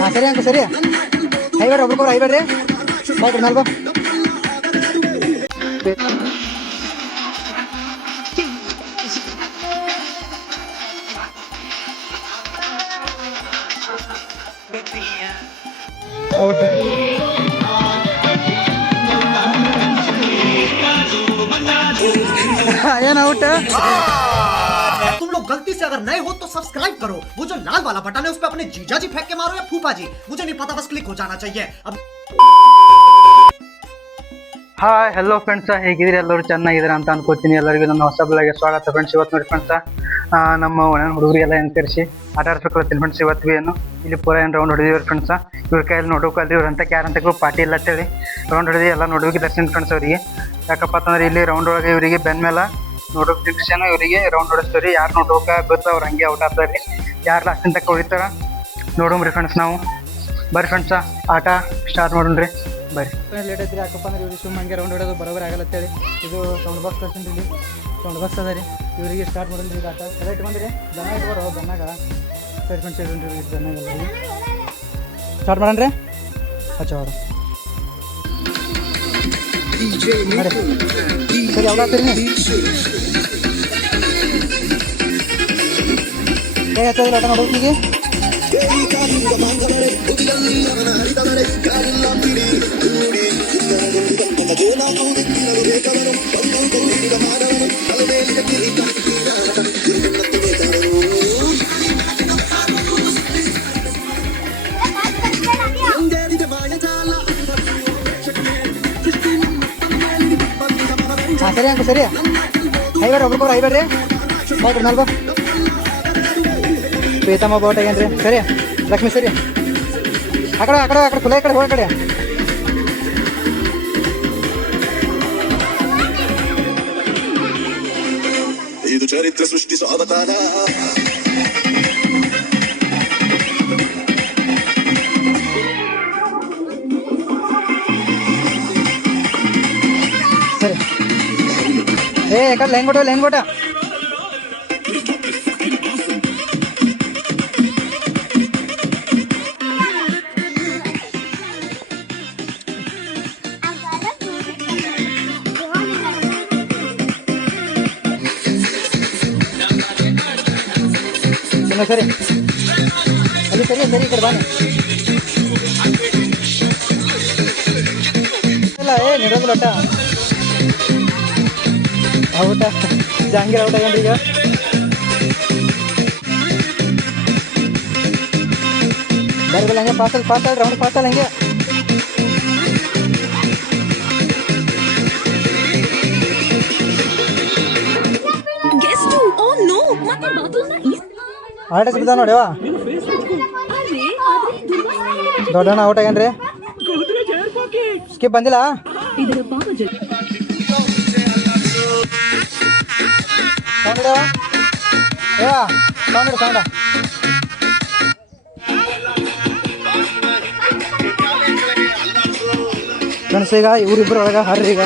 ಹಾಂ ಸರಿ ಅಂಕ ಸರಿ ಐಬೇಡ್ರಿ ಒಬ್ರಿಗೊಬ್ರು ಐಬೇಡ್ರಿ ಬಾಯ್ರಿ ಮೇಲೆ ಬಾ ಏನು ಔಟ್ तुम लोग गलती से अगर नए हो तो सब्सक्राइब करो, वो जो लाल वाला बटन है उस पे अपने जीजा जी फेंक के मारो या फूफा जी, मुझे नहीं पता, बस क्लिक हो जाना चाहिए। अब ಹಾಯ್ ಹಲೋ ಫ್ರೆಂಡ್ಸ, ಹೇಗಿದ್ದೀರಿ? ಎಲ್ಲರೂ ಚೆನ್ನಾಗಿದ್ದೀರಾ ಅಂತ ಅನ್ಕೋತೀನಿ. ಎಲ್ಲರಿಗೂ ನನ್ನ ಹೊಸ ಬ್ಲಾಗ್ಗೆ ಸ್ವಾಗತ ಫ್ರೆಂಡ್ಸ್. ಇವತ್ತು ನೋಡಿ ಫ್ರೆಂಡ್ಸ, ನಮ್ಮ ಒಣ ಹುಡುಗರಿಗೆಲ್ಲ ಏನು ಕರೆಸಿ ಆಟ ಆಡ್ಸ್ಬೇಕತ್ತೀನಿ ಫ್ರೆಂಡ್ಸ್. ಇವತ್ತು ಏನು ಇಲ್ಲಿ ಪೂರ ಏನು ರೌಂಡ್ ಹೊಡೆದಿವ್ರಿ ಫ್ರೆಂಡ್ಸ. ಇವ್ರ ಕೈಯಲ್ಲಿ ನೋಡೋಕಲ್ರಿ ಇವ್ರಂತ ಕ್ಯಾರಂತಕ್ಕೂ ಪಾರ್ಟಿ ಇಲ್ಲ ಅಂತೇಳಿ ರೌಂಡ್ ಹೊಡೆದು ಎಲ್ಲ ನೋಡೋಕೆ ದರ್ಶನ ಫ್ರೆಂಡ್ಸ್ ಅವರಿಗೆ. ಯಾಕಪ್ಪ ಅಂತಂದ್ರೆ ಇಲ್ಲಿ ರೌಂಡ್ ಒಳಗೆ ಇವರಿಗೆ ಬೆನ್ ಮೇಲೆ ನೋಡೋಕೆ ದಿಕ್ಷನ ಇವರಿಗೆ ರೌಂಡ್ ಹೊಡಿಸ್ತೀವಿ. ಯಾರು ನೋಡೋಕೆ ಗೊತ್ತು ಅವ್ರು ಹಂಗೆ ಔಟ್ ಆಗ್ತಾರೆ. ಯಾರು ಲಾಸ್ಟಿನ ತಕ್ಕ ಹೊಡಿತಾರ ನೋಡೋಮ್ರಿ ಫ್ರೆಂಡ್ಸ್. ನಾವು ಬರ್ರಿ ಫ್ರೆಂಡ್ಸ, ಆಟ ಸ್ಟಾರ್ಟ್ ಮಾಡೋಣ್ರಿ ಬರ್ರಿ. ಲೇಟ್ ಐತ್ರಿ, ಯಾಕಪ್ಪ ಅಂದ್ರೆ ಇವ್ರಿಗೆ ಸುಮ್ಮನೆ ಹಂಗೆ ರೌಂಡ್ ಹೊಡೋದು ಬರೋಬರಿ ಆಗಲ್ಲ ಅಂತೇಳಿ ಇದು ಸೌಂಡ್ ಬಾಕ್ಸ್ ಕಳ್ಸಿನಿ. ಇಲ್ಲಿ ಸೌಂಡ್ ಬಾಕ್ಸ್ ಅದ ರೀ, ಇವರಿಗೆ ಸ್ಟಾರ್ಟ್ ಮಾಡೋಣ ಈಗ ಆಟ. ರೈಟ್ ಬಂದ್ರಿ ದನ ಇಟ್ಬಾರೋ ಬೆನ್ನಾಗ ಸರಿ ಫ್ರೆಂಡ್ಸ್ ಇಡ್ರಿ ಬೆನ್ನಾಗೆಲ್ಲ ಸ್ಟಾರ್ಟ್ ಮಾಡೋಣ ರೀ. ಹಚ್ಚ ಅವರು ಸರಿ ಯಾವಾಗ ಆಗ್ತೀರಿ ಕೈ ಹಚ್ಚೋದಿಲ್ಲ ಆಟ ಮಾಡೋದು. ಹಾಂ ಸರಿ ಅಂಕ ಸರಿ ಐಬೇಡ್ರಿ ಒಬ್ರಿಗೊಬ್ರು ಐಬೇಡ್ರಿ ಬಾಯ್ರಿ ಮೇಲೆ ಬಾ. ಪ್ರೀತಮ್ಮ ಬೋಟ್ ಆಗೇನ್ರಿ ಸರಿ. ಲಕ್ಷ್ಮಿ ಸರಿ ಆ ಕಡೆ ಆ ಕಡೆ ಆ ಕಡೆ ಕುಲ ಕಡೆ ಹೋಗಿ ಕಡೆ. ಇದು ಚರಿತ್ರೆ ಸೃಷ್ಟಿಸೋ ಅವತಾರ. ಸರಿ ಕಡೆ ಲೈನ್ ಕೊಟ್ಟ ಲೈನ್ ಕೊಟ್ಟ. ಸರಿ ಅಲ್ಲಿ ಸರಿ ಸರಿ ಈ ಕಡೆ ಬಾನಿ ಇಲ್ಲ ನಿಡೋದಿಲ್ಲ ಒಟ್ಟ ಔಟ. ಜಹಾಂಗೀರ್ ಔಟ್ ಆಗನ್ರಿ ಈಗ. ಬರ್ಬಲ್ಲ ಹಂಗೆ ಪಾಸಲ್ಲಿ ಪಾಸ್ ಆಡ್ರಿ ಅವ್ನು ಪಾಸ್ ಅಲ್ಲ ಹಂಗೆ. ಆಟ ಬಿದ್ದ ನೋಡ್ಯವ ದೊಡ್ಡಣ್ಣ ಔಟ್ ಆಗೇನ್ರಿ. ಸ್ಕಿಪ್ ಬಂದಿಲ್ಲ. ಸೌಂಡ್ ಸೌಂಡ್ ಸೌಂಡ ಫ್ರೆಂಡ್ಸ್ ಈಗ ಇವ್ರಿಬ್ರು ಒಳಗ ಹಾರ್ರಿ ಈಗ.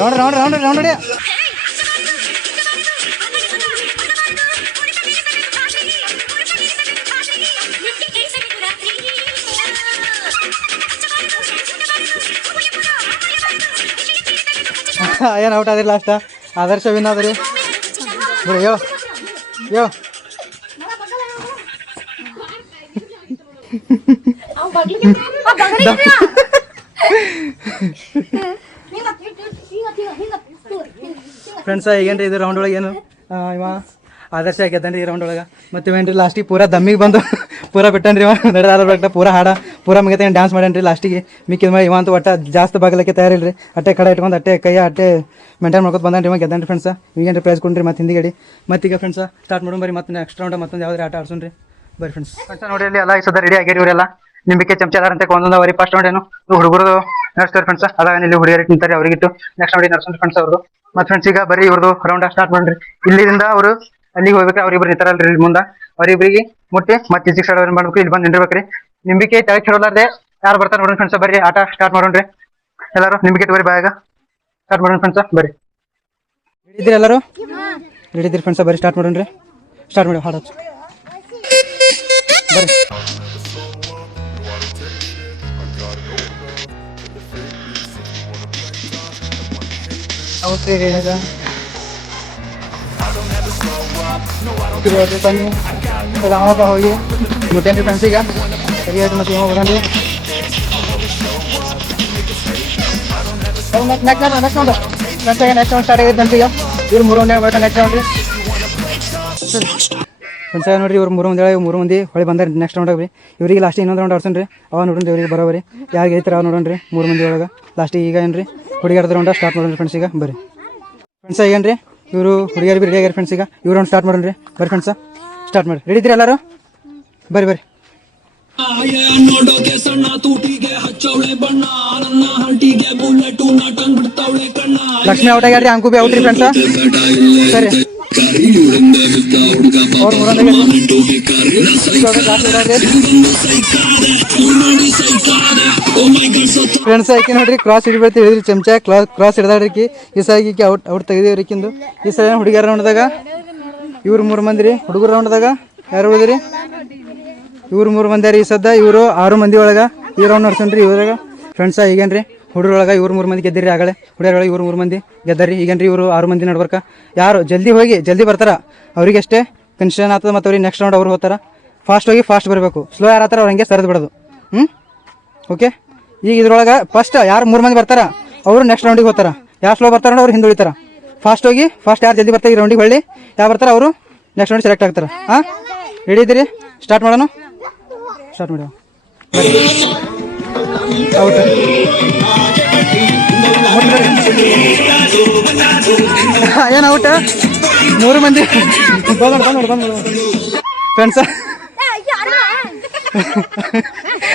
ರೌಂಡ್ ರೌಂಡ್ ರೌಂಡ್ ರೌಂಡ್ ಹೊಡಿ. ಏನು ಔಟ್ ಆದ್ರಿ ಲಾಸ್ಟ್. ಆದರ್ಶ ವಿನ್ ಆದ್ರಿ ಬಿಡಿ. ಹೇಳು ಹೇಳು ಫ್ರೆಂಡ್ಸ. ಈಗೇನ್ರಿ ಇದು ರೌಂಡ್ ಒಳಗೆ ಏನು ಇವ ಆದರ್ಶ ಗೆದ್ದನ್ರಿ ಈ ರೌಂಡ್ ಒಳಗೆ. ಮತ್ತು ಇವೇನ್ರಿ ಲಾಸ್ಟಿಗೆ ಪೂರಾ ದಮ್ಮಿಗೆ ಬಂದು ಪೂರಾ ಬಿಟ್ಟನ್ರಿ ಇವ ನಡೆದಾರ ಪೂರಾ ಹಾಡ ಪೂರಾ ಮುಗಿತ ಡ್ಯಾನ್ಸ್ ಮಾಡ್ಯಾನ್ರಿ ಲಾಸ್ಟಿಗೆ. ಮಿಕ್ಕಿದ ಮೇಲೆ ಇವ ಅಂತ ಒಟ್ಟು ಜಾಸ್ತಿ ಬಾಗಲಕ್ಕೆ ತಯಾರಿಲ್ರಿ. ಅಟ್ಟೆ ಕಡೆ ಇಟ್ಕೊಂಡು ಅಟ್ಟೆ ಕೈಯ ಅಟ್ಟೆ ಮೇಂಟೈನ್ ಮಾಡ್ಕೊತ ಬಂದಾನ್ರಿ ಇವ ಗೆದ್ದನ್ರಿ ಫ್ರೆಂಡ್ಸ. ಈಗೇನ್ರಿ ಪ್ರೈಸ್ ಕೊಂಡ್ರಿ ಮತ್ತೆ ಹಿಂದಿಗಡಿ. ಮತ್ತೀಗ ಫ್ರೆಂಡ್ಸ ಸ್ಟಾರ್ಟ್ ಮಾಡೋಣ ಬರ್ರಿ. ಮತ್ತೆ ನೆಕ್ಸ್ಟ್ ರೌಂಡ್ ಮತ್ತೊಂದು ಯಾವ್ದಾರು ಆಟ ಆಡ್ಸೋಣ್ರಿ ಬರ್ರಿ ಫ್ರೆಂಡ್ಸ್. ನೋಡಿ ಅಲ್ಲಿ ಎಲ್ಲ ಈ ಸದ ರೆಡಿ ಆಗಿರಿ ಇವರೆಲ್ಲ. ನಿಂಬಿಕೆ ಚಮಚ ಅದಾರಂತೆ ಒಂದೊಂದು ಅವರಿ ಫಸ್ಟ್ ನೋಡೇನು ಹುಡುಗರು ನಡ್ಸ್ತಾರೆ ಫ್ರೆಂಡ್ಸ್. ಅದಾಗ ಇಲ್ಲಿ ಹುಡುಗಿಯರು ನಿಂತಾರೆ, ಅವ್ರಿಗಿಟ್ಟು ನೆಕ್ಸ್ಟ್ ನೋಡಿ ನಡ್ಸೋದು ಫ್ರೆಂಡ್ಸ್ ಅವ್ರದ್ದು. ಮತ್ತೆ ಫ್ರೆಂಡ್ಸ್ ಈಗ ಬರೀ ಇವ್ರದ್ದು ರೌಂಡ್ ಸ್ಟಾರ್ಟ್ ಮಾಡ್ರಿ. ಇಲ್ಲಿಂದ ಅವರು ಅಲ್ಲಿಗೆ ಹೋಗ್ಬೇಕು, ಅವ್ರಿಬ್ರು ನಿಂತಾರಲ್ರಿ ಇಲ್ಲಿ ಮುಂದೆ, ಅವ್ರಿಬ್ರಿಗೆ ಮುಟ್ಟಿ ಮತ್ತೆ ಈಚೆ ಸೈಡ್ ಅವ್ರನ್ನ ಮಾಡ್ಬೇಕು, ಇಲ್ಲಿ ಬಂದು ನಿಂದಿರ್ಬೇಕ್ರಿ. ನಿಂಬಿಕೆ ತೆಳಗೆ ಕೆಡೋಲಾರ್ದೆ ಯಾರು ಬರ್ತಾರೆ ನೋಡೋಣ ಫ್ರೆಂಡ್ಸ್. ಬರ್ರಿ ಆಟ ಸ್ಟಾರ್ಟ್ ಮಾಡೋಣ್ರಿ ಎಲ್ಲರೂ. ನಿಂಬಿಕೆ ಬರ್ರಿ ಬಾಯಾಗ ಸ್ಟಾರ್ಟ್ ಮಾಡೋಣ ಫ್ರೆಂಡ್ಸ್. ಬರ್ರಿ ರೆಡಿ ಇದ್ದೀರಿ ಎಲ್ಲರೂ? ರೆಡಿ ಇದ್ದೀರಿ ಫ್ರೆಂಡ್ಸ್, ಬರ್ರಿ ಸ್ಟಾರ್ಟ್ ಮಾಡೋಣ್ರಿ. ಸ್ಟಾರ್ಟ್ ಮಾಡಿ ಹಾಡೋದು ಬರ್ರಿ. ಹೋಗಿ ಮುಟ್ಟೇನ್ರಿ ಫ್ರೆಂಡ್ಸ್. ಈಗ ಸರಿ ಆಯ್ತು ಮತ್ತೆ ಬರೋಣ್ರಿ. ನೆಕ್ಸ್ಟ್ ನೆಕ್ಸ್ಟ್ ಸ್ಟಾರ್ಟ್ ಆಗಿದೆ ಫ್ರೆಂಡ್ಸ್. ಈಗ ಇವ್ರು 3 ಮಂದಿ ಬರ್ತಾರೆ ನೆಕ್ಸ್ಟ್ ರೌಂಡ್ರಿ ಫ್ರೆಂಡ್ಸ್. ನೋಡ್ರಿ ಇವ್ರು 3 ಮಂದಿ 3 ಮಂದಿ ಹೊಳಿ ಬಂದಾರೆ ನೆಕ್ಸ್ಟ್ ರೌಂಡಾಗ ರೀ. ಇವರಿಗೆ ಲಾಸ್ಟ್ ಇನ್ನೊಂದು ರೌಂಡ್ ಆಡ್ಸೋಣ್ರಿ. ಅವ ನೋಡ್ರಿ ಇವ್ರಿಗೆ ಬರೋಬರಿ ಯಾರು ಗೆಲ್ತಾರೆ ಅವ್ ನೋಡೋಣ್ರಿ 3 ಮಂದಿ ಒಳಗೆ. ಲಾಸ್ಟಿಗೆ ಈಗ ಏನ್ರಿ ಹುಡುಗಿಯರ್ದು ರೌಂಡ ಸ್ಟಾರ್ಟ್ ಮಾಡೋಣ್ರಿ ಫ್ರೆಂಡ್ಸ್. ಈಗ ಬರ್ರಿ ಫ್ರೆಂಡ್ಸ್. ಈಗೇನ್ರಿ ಇವರು ಹುಡುಗಿಯರು ರೆಡಿ ಆಗ್ಯಾರ ಫ್ರೆಂಡ್ಸ್. ಈಗ ಇವ್ರು ರೌಂಡ್ ಸ್ಟಾರ್ಟ್ ಮಾಡೋಣ್ರಿ. ಬರ್ರಿ ಫ್ರೆಂಡ್ಸ್ ಸ್ಟಾರ್ಟ್ ಮಾಡಿ. ರೆಡಿ ಇದ್ದೀರಿ ಎಲ್ಲರೂ? ಬರ್ರಿ ಬರ್ರಿ. ಲಕ್ಷ್ಮಿ ಔಟ್ ಆಗ್ಯಾರ್ರಿ, ಅಂಕು ಬಿ ಔಟ್ ರೀ ಫ್ರೆಂಡ್ಸ್. ಸರಿ ಅವ್ರು 3 ಫ್ರೆಂಡ್ಸ್. ಆಕಿ ನೋಡ್ರಿ ಕ್ರಾಸ್ ಹಿಡಿಬರ್ತಿ ಹೇಳಿದ್ರಿ ಚಮಚ ಕ್ರಾಸ್ ಹಿಡ್ದಾಡ್ರಿಕಿ. ಈ ಸಾಗಿ ಔಟ್ ತೆಗೆದಿವ್ರಿಕಿಂದು. ಈ ಸಲ ಹುಡುಗಿಯರ ರೌಂಡ್ದಾಗ ಇವ್ರು 3 ಮಂದಿ ರೀ. ಹುಡುಗರ ರೌಂಡ್ದಾಗ ಯಾರು ಉಳಿದ್ರಿ? ಇವ್ರು 3 ಮಂದಿ ರೀ. ಈ ಸದ್ದ ಇವರು 6 ಮಂದಿ ಒಳಗೆ ಈ ರೌಂಡ್ ನಡ್ಸೋಣ್ರಿ ಇವ್ರಾಗ ಫ್ರೆಂಡ್ಸ. ಈಗೇನ್ರಿ ಹುಡುಗರೊಳಗೆ ಇವ್ರು 3 ಮಂದಿ ಗೆದ್ದಿರಿ. ಆಗಲೇ ಹುಡುಗರೊಳಗೆ ಇವ್ರು 3 ಮಂದಿ ಗೆದ್ದಾರಿ. ಈಗೇನ್ರಿ ಇವರು 6 ಮಂದಿ ನಡ್ಬರ್ಕ. ಯಾರು ಜಲ್ದಿ ಹೋಗಿ ಜಲ್ದಿ ಬರ್ತಾರ ಅವ್ರಿಗೆ ಅಷ್ಟೇ ಕನ್ಸಿಷನ್ ಆಗ್ತದೆ. ಮತ್ತು ಅವ್ರಿಗೆ ನೆಕ್ಸ್ಟ್ ರೌಂಡ್ ಅವ್ರು ಹೋಗ್ತಾರ. ಫಾಸ್ಟ್ ಹೋಗಿ ಫಾಸ್ಟ್ ಬರಬೇಕು. ಸ್ಲೋ ಯಾರು ಆತಾರ ಅವ್ರು ಹಂಗೆ ಸರಿದು ಬಿಡೋದು. ಓಕೆ. ಈಗ ಇದ್ರೊಳಗೆ ಫಸ್ಟ್ ಯಾರು 3 ಮಂದಿ ಬರ್ತಾರ ಅವರು ನೆಕ್ಸ್ಟ್ ರೌಂಡಿಗೆ ಹೋಗ್ತಾರ. ಯಾರು ಸ್ಲೋ ಬರ್ತಾರ ಅವ್ರು ಹಿಂದೆ ಉಳಿತಾರ. ಫಾಸ್ಟ್ ಹೋಗಿ ಫಾಸ್ಟ್ ಯಾರು ಜಲ್ದಿ ಬರ್ತಾರೆ ಈ ರೌಂಡಿಗೆ ಹೊಳ್ಳಿ ಯಾರು ಬರ್ತಾರ ಅವರು ನೆಕ್ಸ್ಟ್ ರೌಂಡ್ ಸೆಲೆಕ್ಟ್ ಆಗ್ತಾರೆ. ಹಾಂ ರೆಡಿ ಇದ್ದೀರಿ? ಸ್ಟಾರ್ಟ್ ಮಾಡೋಣ. ಸ್ಟಾರ್ಟ್ ಮಾಡಿ. ಹೌದು ಏನು ಔಟ? 3 ಮಂದಿ ಬಂದು ಫ್ರೆಂಡ್ಸ.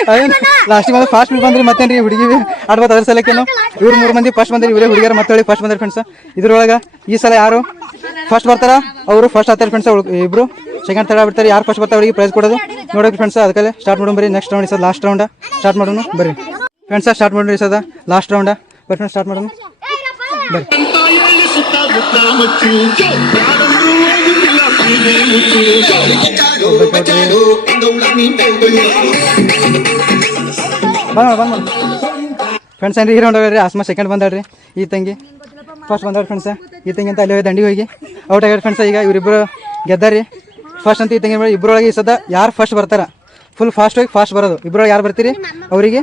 ಅದೇನು ಲಾಸ್ಟಿಗೆ ಬಂದ್ರೆ ಫಾಸ್ಟ್ ಬಂದ್ರಿ ಮತ್ತೇನ್ರಿ ಹುಡುಗಿ ಆಡ್ಬೋದು ಅದ್ರ ಸಲಕ್ಕೇನು. ಇವ್ರು 3 ಮಂದಿ ಫಸ್ಟ್ ಬಂದ್ರಿ. ಇವರೇ ಹುಡುಗಿಯರು ಮತ್ತೆ ಫಸ್ಟ್ ಬಂದ್ರಿ ಫ್ರೆಂಡ್ಸ್. ಇದ್ರೊಳಗೆ ಈ ಸಲ ಯಾರು ಫಸ್ಟ್ ಬರ್ತಾರ ಅವರು ಫಸ್ಟ್ ಆಗ್ತಾರೆ ಫ್ರೆಂಡ್ಸ್. ಇಬ್ರು ಸೆಕೆಂಡ್ ಥರ್ಡ್ ಆಗ್ಬಿಡ್ತಾರೆ. ಯಾರು ಫಸ್ಟ್ ಬರ್ತಾರೆ ಅವರಿಗೆ ಪ್ರೈಸ್ ಕೊಡೋದು ನೋಡೋಕೆ ಫ್ರೆಂಡ್ಸ್. ಅದಕ್ಕೆ ಸ್ಟಾರ್ಟ್ ಮಾಡೋಣ ಬರ್ರಿ. Next round sir last round start ಮಾಡೋಣ ಬರ್ರಿ ಫ್ರೆಂಡ್ಸ್. ಸ್ಟಾರ್ಟ್ ಮಾಡೋಣ ಸದ ಲಾಸ್ಟ್ ರೌಂಡ ಬರ್ರಿ ಫ್ರೆಂಡ್ಸ್. ಸ್ಟಾರ್ಟ್ ಮಾಡೋಣ ಬರ್ರಿ. ಬಂದ್ ಫ್ರೆಂಡ್ಸ್. ಏನ್ರಿ ಈ ರೌಂಡ್ ಹೋಗ್ರಿ. ಆಸ್ಮಾ ಸೆಕೆಂಡ್ ಬಂದಾಡ್ರಿ. ಈ ತಂಗಿ ಫಸ್ಟ್ ಬಂದಾಡ್ರಿ ಫ್ರೆಂಡ್ಸ್. ಈ ತಂಗಿ ಅಂತ ಅಲ್ಲಿ ದಂಡಿಗೆ ಹೋಗಿ ಔಟ್ ಆಗ್ಯಾರ ಫ್ರೆಂಡ್ಸ್. ಈಗ ಇವರಿಬ್ಬರು ಗೆದ್ದಾರಿ ಫಸ್ಟ್ ಅಂತ. ಈ ತಂಗಿ ಇಬ್ಬರೊಳಗೆ ಈ ಸದ ಯಾರು ಫಸ್ಟ್ ಬರ್ತಾರ ಫುಲ್ ಫಾಸ್ಟ್ ಹೋಗಿ ಫಾಸ್ಟ್ ಬರೋದು. ಇಬ್ಬರೊಳಗೆ ಯಾರು ಬರ್ತೀರಿ ಅವರಿಗೆ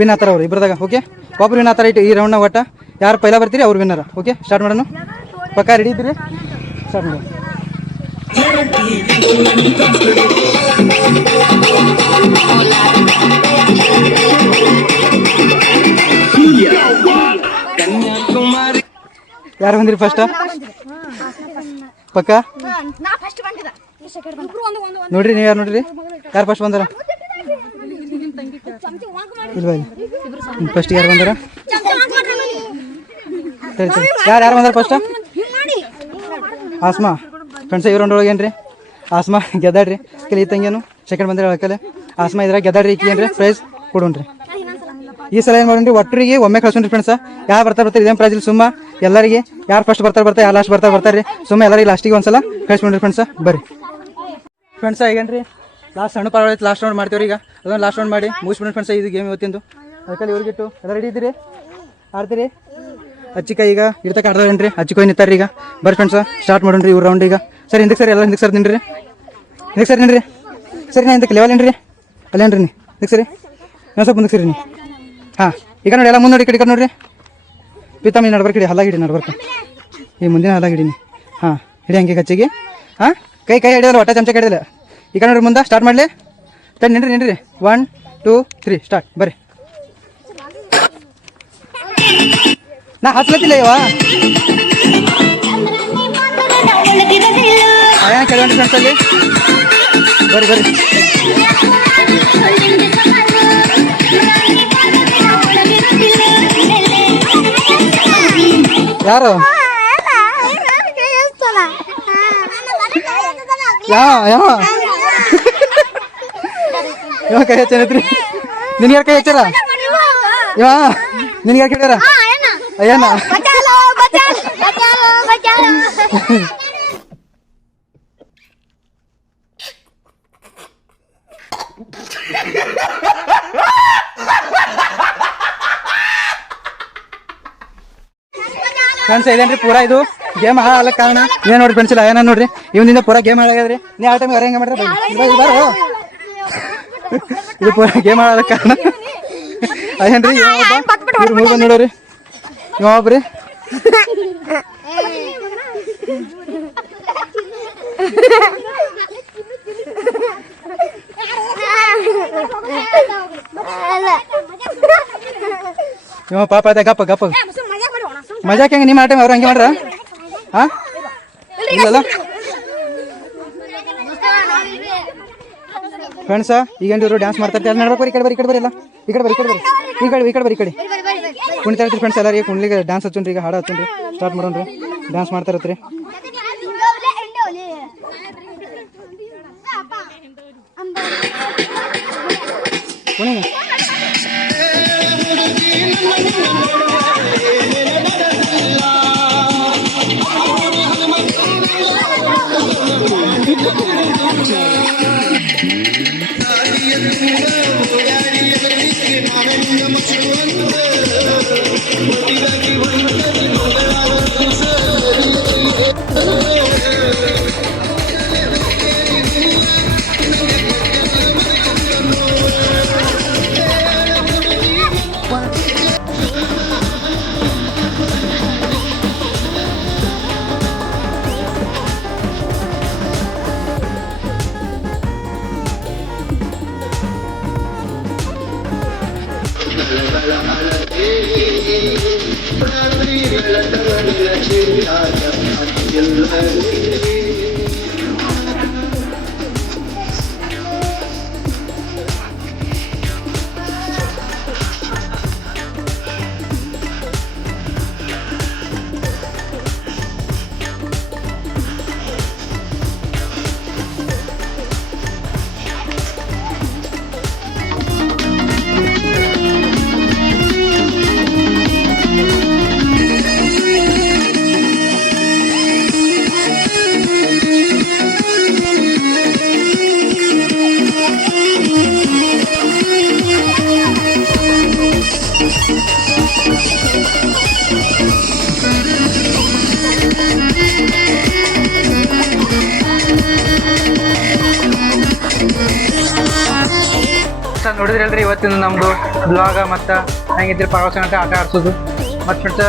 ವಿನ್ ಆಗ್ತಾರ ಅವ್ರು ಇಬ್ಬರದಾಗ. ಓಕೆ. ಒಬ್ರು ವಿನ್ ಆಗ್ತಾರ. ಈ ರೌಂಡ್ನ ಒಟ್ಟ ಯಾರು ಪೈಲ ಬರ್ತೀರಿ ಅವ್ರು ವಿನ್ನರ. ಓಕೆ ಸ್ಟಾರ್ಟ್ ಮಾಡೋಣ. ಪಕ್ಕ ರೆಡಿ ಇದ್ದೀರಿ? ಸ್ಟಾರ್ಟ್ ಮಾಡೋಣ. ಯಾರು ಬಂದಿರಿ ಫಸ್ಟ್? ಪಕ್ಕ ನೋಡ್ರಿ. ನೀವು ಯಾರು ನೋಡ್ರಿ ಯಾರು ಫಸ್ಟ್ ಬಂದಾರ? ಇಲ್ವಾ ಫಸ್ಟ್ ಯಾರು ಬಂದಾರ? ಯಾರು ಬಂದಾರ ಫಸ್ಟ್? Asthma friends. ಇವ್ರ ರೌಂಡ್ ಒಳಗೆ ಏನ್ರಿ ಆಸ್ಮಾ ಗೆದ್ದಾಡ್ರಿ. ಕೆಲ ಈ ತಂಗಿಯನು ಸೆಕೆಂಡ್ ಬಂದ್ರೆ ಹೇಳಕ್ಕಲೆ ಆಸ್ಮಾ ಇದ್ರಾಗ ಗೆದ್ದಾಡ್ರಿ. ಈಕಿ ಏನ್ರಿ ಪ್ರೈಸ್ ಕೊಡೋಣ್ರಿ. ಈ ಸಲ ಏನು ಮಾಡೋಣ್ರಿ ಒಟ್ಟರಿಗೆ ಒಮ್ಮೆ ಕಳ್ಸೋಣ್ರಿ ಫ್ರೆಂಡ್ಸ್. ಯಾರು ಬರ್ತಾರೆ ಇದೇನು ಪ್ರೈಸ್ ಇಲ್ಲ. ಸುಮ್ಮ ಎಲ್ಲರಿಗೆ ಯಾರು ಫಸ್ಟ್ ಬರ್ತಾರೆ ಯಾರು ಲಾಸ್ಟ್ ಬರ್ತಾರೆ ಸುಮ್ಮ ಎಲ್ಲರಿಗೆ ಲಾಸ್ಟಿಗೆ ಒಂದ್ಸಲ ಕಳಿಸ್ಕೊಂಡ್ರಿ ಫ್ರೆಂಡ್ಸ್. ಬರ್ರಿ ಫ್ರೆಂಡ್ಸ್. ಈಗೇನ್ರಿ ಲಾಸ್ಟ್ ಸಣ್ಣ ಪಾರ ಲಾಸ್ಟ್ ರೌಂಡ್ ಮಾಡ್ತೀವ್ರಿ. ಈಗ ಅದೊಂದು ಲಾಸ್ಟ್ ರೌಂಡ್ ಮಾಡಿ ಮುಗಿಸ್ಬಿಡ್ರಿ ಫ್ರೆಂಡ್ಸ್. ಇದು ಗೇಮ್ ಇವತ್ತಿಂದು. ಅದಕ್ಕೆ ಇವ್ರಿಗಿಟ್ಟು ಎಲ್ಲ ರೆಡಿ ಇದ್ದೀರಿ? ಆಡ್ತೀರಿ? ಅಚ್ಚಿಕಾಯಿ ಈಗ ಇರ್ತಕ್ಕ ಆಡ್ದಾರೇನ್ರಿ. ಅಚ್ಚಿಕಾಯಿ ನಿಂತಾರ್ರಿ. ಈಗ ಬರ್ರಿ ಫ್ರೆಂಡ್ಸ್ ಸ್ಟಾರ್ಟ್ ಮಾಡೋಣ್ರಿ ಇವ್ರ ರೌಂಡ್. ಈಗ ಸರಿ ಹಿಂದಕ್ಕೆ ಸರಿ ಎಲ್ಲ ಹಿಂದಕ್ಕೆ ಸರ್ ನಿನ್ರಿ. ಹಿಂದಕ್ಕೆ ಸರಿ ನಿನ್ರಿ. ಸರಿ ನಾ ಹಿಂದಕ್ಕೆ ಲೆವೆಲ್ ಏನ್ರಿ ಅಲ್ಲೇನ್ರಿ ನೀ ಹಿಂದಕ್ಕೆ ಸರಿ ನಾ ಸ್ವಲ್ಪ ಮುಂದಕ್ಕೆ ಸರಿ ನೀ. ಹಾಂ ಈಗ ನೋಡಿ ಎಲ್ಲ ಮುಂದೆ ನೋಡಿ ಕಡೆ ನೋಡ್ರಿ. ಪಿತಾಮಿ ನಡ್ಬರ್ಕ ಹಿಡಿ. ಹಲ್ಲಾಗಿ ಹಿಡಿ ನಡ್ಬರ್ಕ. ಈ ಮುಂದಿನ ಹಲ್ಲಾಗಿ ಹಿಡೀನಿ. ಹಾಂ ಹಿಡಿ ಹಂಗೆ ಕಚ್ಚಿಗೆ. ಹಾಂ ಕೈ ಹಿಡಿಯೋಲ್ಲ ಒಟ್ಟ ಚಮಚ ಹಿಡಿದಿಲ್ಲ. ಈಗ ನೋಡ್ರಿ ಮುಂದೆ ಸ್ಟಾರ್ಟ್ ಮಾಡಲಿ. ತಡಿ ನಿನ್ರಿ 1 2 3 ಸ್ಟಾರ್ಟ್. ಬರ್ರಿ. ನಾ ಹಚ್ಲತ್ತಿಲ್ಲ ಇವ ಕೆಲವೊಂದು ಫ್ರೆಂಡ್ಸ್ ಅಲ್ಲಿ. ಬರ್ರಿ ಬರ್ರಿ. ಯಾರು ಯಾವ ಇವ ಕೈ ಹಚ್ಚನೈತ್ರಿ ನಿನ್ಗೆ ಯಾರು ಕೈ ಹಚ್ಚಾರ ಇವ ನಿನ್ಗೆ ಯಾರು ಕೇಳ್ಯಾರ ಅಯ್ಯಣ್ಣ ಫ್ರೆಂಡ್ಸ್ ಇದೇನ್ರಿ ಪೂರಾ ಇದು ಗೇಮ್ ಹಾಳಾಗಕ್ಕೆ ಕಾರಣ ಏನ್ ನೋಡಿ ಫ್ರೆಂಡ್ಸ್ ಇಲ್ಲ ಏನ ನೋಡ್ರಿ ಇವನಿಂದ ಪೂರಾ ಗೇಮ್ ಹಾಳಾಗ್ಯದ್ರಿ ನೀ ಆ ಟೈಮ್ ಹೊರ ಹೆಂಗೆ ಮಾಡ್ರಿ ಇದು ಪೂರಾ ಗೇಮ್ ಹಾಳಾಗಕ್ಕೆ ಕಾರಣ ಅದೇನ್ರಿ ಮೂರು ನೋಡ್ರಿ ಇವ ಒಬ್ರಿ ಇವ ಪಾಪ ಆಯ್ತಾ ಗಪ್ಪ ಗಪ್ಪ ಮಜಾಕ್ ಹೆಂಗೆ ನಿಮ್ಮ ಆ ಟೈಮ್ ಅವ್ರು ಹಂಗೆ ಮಾಡ್ರ ಹಾ ಇಲ್ಲಲ್ಲ ಫ್ರೆಂಡ್ಸ ಈಗೇನು ಇವರು ಡ್ಯಾನ್ಸ್ ಮಾಡ್ತಾರೆ ಅಲ್ಲಿ ನೋಡ್ಬೇಕು ಈ ಕಡೆ ಬರಿ ಇಲ್ಲ ಈ ಕಡೆ ಬರಿ ಈ ಕಡೆ ಕುಣಿತಾ ಇರ್ತೀರಿ ಫ್ರೆಂಡ್ಸ್ ಎಲ್ಲರಿಗೆ ಕುಣ್ಲಿಗೆ ಡ್ಯಾನ್ಸ್ ಹಚ್ಚೋಣ್ರಿ ಈಗ ಹಾಡು ಹಚ್ಚೋಣ್ರಿ ಸ್ಟಾರ್ಟ್ ಮಾಡೋಣ್ರಿ ಡ್ಯಾನ್ಸ್ ಮಾಡ್ತಾ ಇರ್ತೀರಿ ಕುಣಿ ನೋಡಿದ್ರಲ್ರಿ ಇವತ್ತಿನ ನಮ್ಮದು ಬ್ಲಾಗ ಮತ್ತು ಹೆಂಗಿದ್ರಿ ಪ್ರವಾಸ ಅಂತ ಆಟ ಆಡ್ಸೋದು ಮತ್ತು ಫ್ರೆಂಡ್ಸ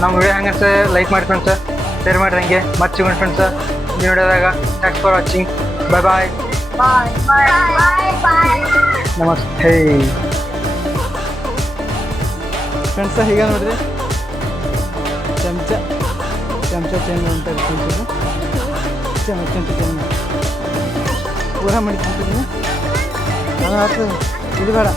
ನಮ್ಮ ವಿಡಿಯೋ ಹೆಂಗೆ ಲೈಕ್ ಮಾಡಿ ಫ್ರೆಂಡ್ಸ ಶೇರ್ ಮಾಡಿರಿ ಹಂಗೆ ಮತ್ತೆ ಸಿಗೋಣ ಫ್ರೆಂಡ್ಸ ವಿಡಿಯೋದಾಗ ಥ್ಯಾಂಕ್ಸ್ ಫಾರ್ ವಾಚಿಂಗ್ ಬಾಯ್ ನಮಸ್ತೆ ಫ್ರೆಂಡ್ಸ ಹೀಗೆ ನೋಡಿರಿ ಚಮಚ ಚೇಂಜ್ ಅಂತ ಚಮಚ ಚೇಂಜ್ ಪೂರ ಮಾಡಿ ತಿಂತೀನಿ ಅದು ಇದು ಬೇಡ